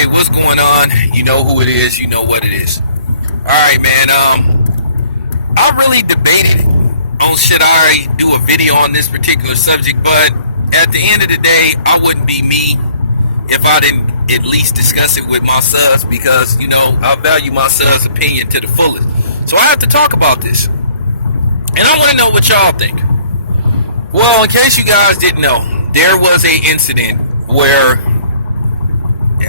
Hey, what's going on? You know who it is. You know what it is. All right, man. I really debated on should I do a video on this particular subject, but at the end of the day, I wouldn't be me if I didn't at least discuss it with my subs because, I value my subs' opinion to the fullest. So I have to talk about this. And I want to know what y'all think. Well, in case you guys didn't know, there was an incident where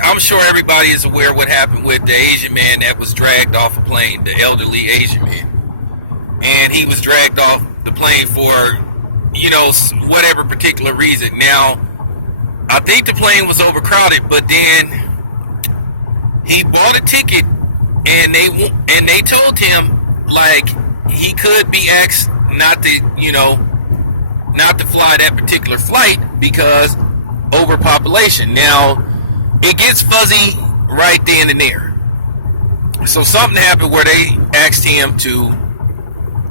I'm sure everybody is aware what happened with the Asian man that was dragged off a plane, the elderly Asian man. And he was dragged off the plane for, whatever particular reason. Now, I think the plane was overcrowded, but then he bought a ticket and they told him, like, he could be asked not to fly that particular flight because overpopulation. Now, it gets fuzzy right then and there. So something happened where they asked him to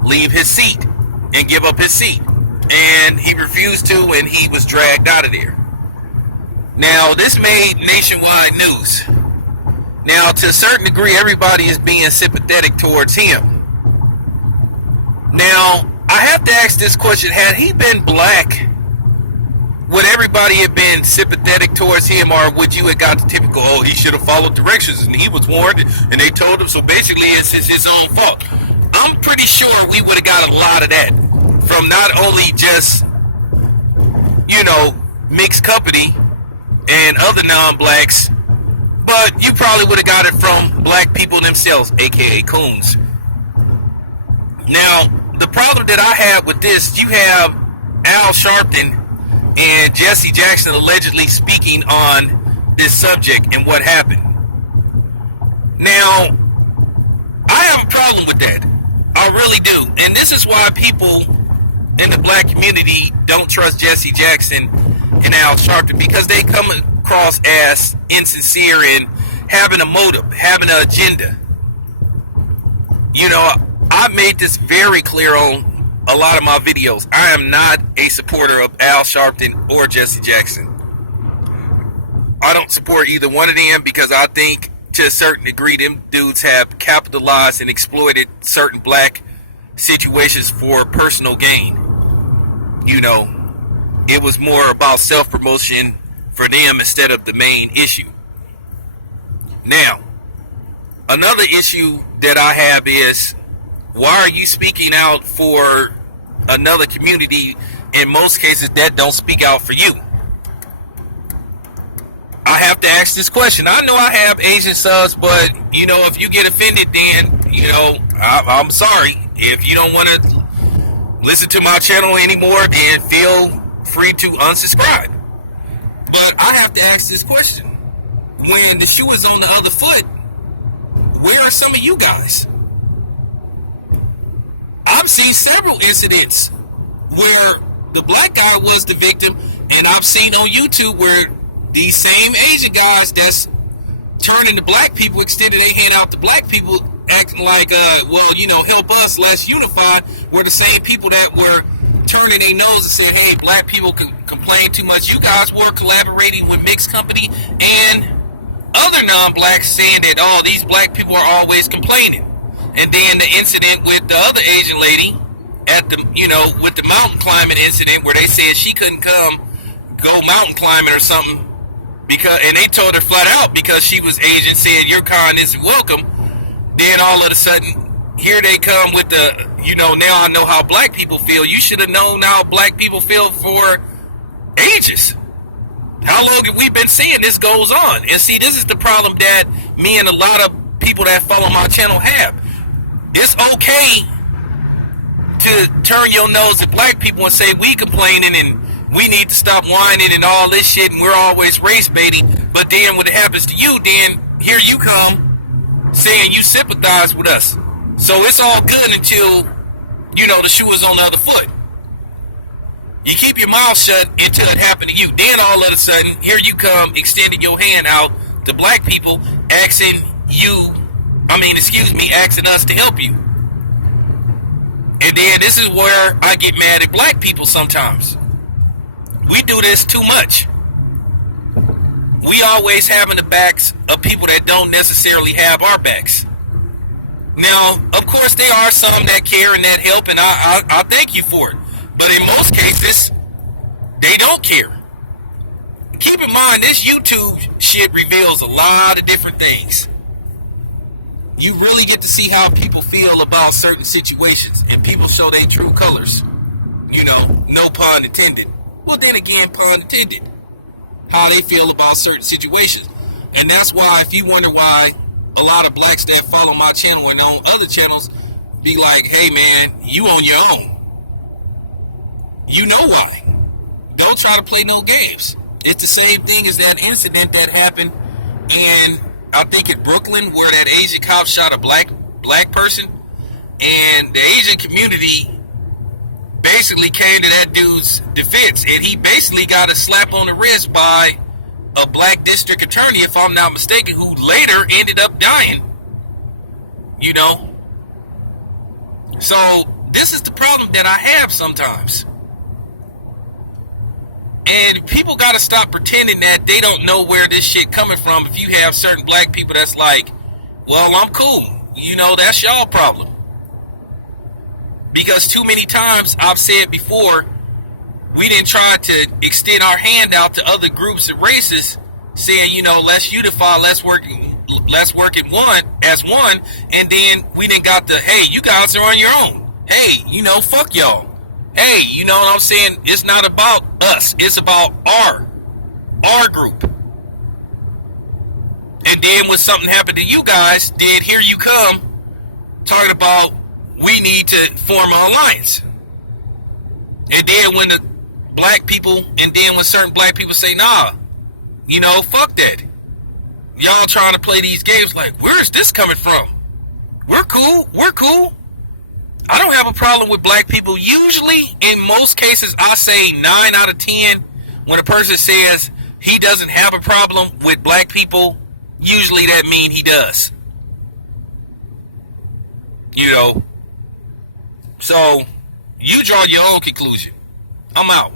leave his seat and give up his seat. And he refused to, and he was dragged out of there. Now, this made nationwide news. Now, to a certain degree, everybody is being sympathetic towards him. Now, I have to ask this question. Had he been black, would everybody have been sympathetic towards him, or would you have got the typical, oh, he should have followed directions and he was warned and they told him, so basically it's his own fault? I'm pretty sure we would have got a lot of that from not only just, mixed company and other non-blacks, but you probably would have got it from black people themselves, aka coons. Now, the problem that I have with this, you have Al Sharpton and Jesse Jackson allegedly speaking on this subject and what happened. Now, I have a problem with that. I really do. And this is why people in the black community don't trust Jesse Jackson and Al Sharpton, because they come across as insincere and having a motive, having an agenda. I made this very clear on a lot of my videos. I am not a supporter of Al Sharpton or Jesse Jackson. I don't support either one of them because I think to a certain degree them dudes have capitalized and exploited certain black situations for personal gain. It was more about self-promotion for them instead of the main issue. Now, another issue that I have is, why are you speaking out for another community in most cases that don't speak out for you? I have to ask this question. I know I have Asian subs, but if you get offended, then I'm sorry. If you don't want to listen to my channel anymore, then feel free to unsubscribe. But I have to ask this question. When the shoe is on the other foot, where are some of you guys? I've seen several incidents where the black guy was the victim, and I've seen on YouTube where these same Asian guys that's turning to black people, extended their hand out to black people, acting like, help us, let's unify, were the same people that were turning their nose and saying, hey, black people complain too much. You guys were collaborating with mixed company and other non-blacks saying that, oh, these black people are always complaining. And then the incident with the other Asian lady at the, with the mountain climbing incident where they said she couldn't go mountain climbing or something and they told her flat out because she was Asian, said your kind isn't welcome. Then all of a sudden, here they come with the, now I know how black people feel. You should have known how black people feel for ages. How long have we been seeing this goes on? And see, this is the problem that me and a lot of people that follow my channel have. It's okay to turn your nose at black people and say we complaining and we need to stop whining and all this shit and we're always race baiting. But then when it happens to you, then here you come saying you sympathize with us. So it's all good until, the shoe is on the other foot. You keep your mouth shut until it happened to you. Then all of a sudden, here you come extending your hand out to black people, asking us to help you. And then this is where I get mad at black people sometimes. We do this too much. we always having the backs of people that don't necessarily have our backs. Now, of course, there are some that care and that help, and I thank you for it. But in most cases, they don't care. Keep in mind, this YouTube shit reveals a lot of different things. You really get to see how people feel about certain situations, and people show their true colors. You know, no pun intended. Well, then again, pun intended. How they feel about certain situations. And that's why, if you wonder why a lot of blacks that follow my channel and on other channels be like, hey man, you on your own. You know why. Don't try to play no games. It's the same thing as that incident that happened in, I think, in Brooklyn, where that Asian cop shot a black person, and the Asian community basically came to that dude's defense, and he basically got a slap on the wrist by a black district attorney, if I'm not mistaken, who later ended up dying. You know? So, this is the problem that I have sometimes. And people got to stop pretending that they don't know where this shit coming from. If you have certain black people that's like, well, I'm cool. You know, that's y'all problem. Because too many times, I've said before, we didn't try to extend our hand out to other groups and races, saying, you know, let's unify, let's work in one as one, and then we didn't got the, hey, you guys are on your own. Hey, you know, fuck y'all. Hey, you know what I'm saying? It's not about us. It's about our group. And then when something happened to you guys, then here you come talking about we need to form an alliance. And then when the black people, and then when certain black people say, nah, you know, fuck that. Y'all trying to play these games like, where is this coming from? We're cool. We're cool. I don't have a problem with black people. Usually, in most cases, I say 9 out of 10. When a person says he doesn't have a problem with black people, usually that means he does. You know? So, you draw your own conclusion. I'm out.